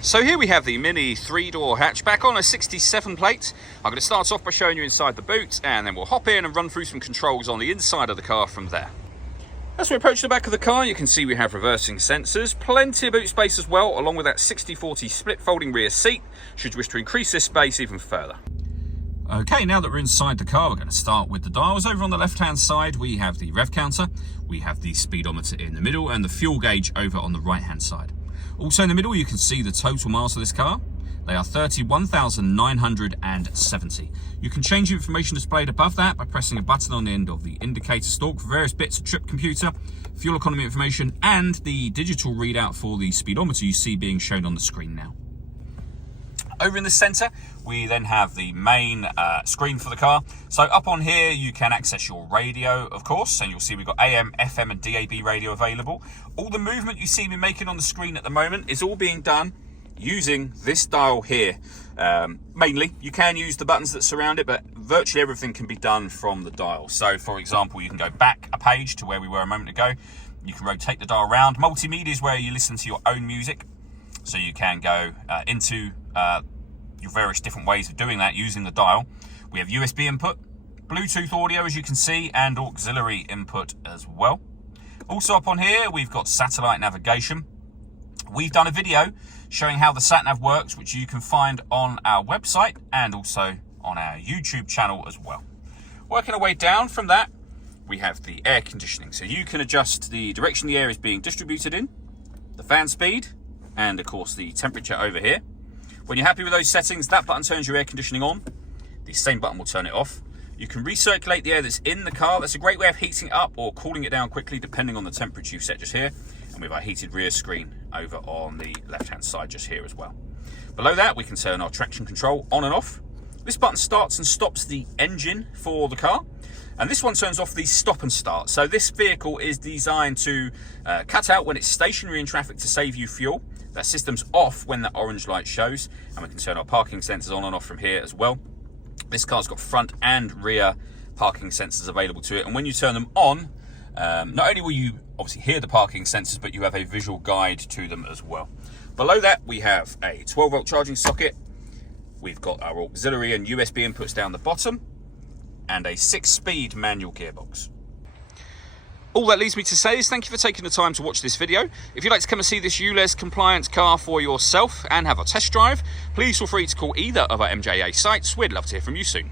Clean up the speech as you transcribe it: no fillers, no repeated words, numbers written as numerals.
So here we have the Mini 3-door hatchback on a 67 plate. I'm going to start off by showing you inside the boot, and then we'll hop in and run through some controls on the inside of the car from there. As we approach the back of the car, you can see we have reversing sensors, plenty of boot space as well, along with that 60/40 split folding rear seat, should you wish to increase this space even further. Okay, now that we're inside the car, we're going to start with the dials. Over on the left-hand side, we have the rev counter, we have the speedometer in the middle, and the fuel gauge over on the right-hand side. Also in the middle, you can see the total miles of this car. They are 31,970. You can change the information displayed above that by pressing a button on the end of the indicator stalk for various bits of trip computer, fuel economy information, and the digital readout for the speedometer you see being shown on the screen now. Over in the center, we then have the main screen for the car. So up on here, you can access your radio, of course, and you'll see we've got AM, FM, and DAB radio available. All the movement you see me making on the screen at the moment is all being done using this dial here. Mainly, you can use the buttons that surround it, but virtually everything can be done from the dial. So, for example, you can go back a page to where we were a moment ago. You can rotate the dial around. Multimedia is where you listen to your own music. So you can go into your various different ways of doing that using the dial. We have USB input, Bluetooth audio as you can see, and auxiliary input as well. Also up on here, we've got satellite navigation. We've done a video showing how the sat-nav works, which you can find on our website and also on our YouTube channel as well. Working our way down from that, we have the air conditioning. So you can adjust the direction the air is being distributed in, the fan speed, and of course the temperature over here. When you're happy with those settings, that button turns your air conditioning on. The same button will turn it off. You can recirculate the air that's in the car. That's a great way of heating it up or cooling it down quickly, depending on the temperature you've set just here. And we have our heated rear screen over on the left-hand side just here as well. Below that, we can turn our traction control on and off. This button starts and stops the engine for the car. And this one turns off the stop and start. So this vehicle is designed to cut out when it's stationary in traffic to save you fuel. That system's off when that orange light shows, and we can turn our parking sensors on and off from here as well. This car's got front and rear parking sensors available to it, and when you turn them on, not only will you obviously hear the parking sensors, but you have a visual guide to them as well. Below that, we have a 12-volt charging socket. We've got our auxiliary and USB inputs down the bottom, and a 6-speed manual gearbox. All that leaves me to say is thank you for taking the time to watch this video. If you'd like to come and see this ULEZ compliant car for yourself and have a test drive, please feel free to call either of our MJA sites. We'd love to hear from you soon.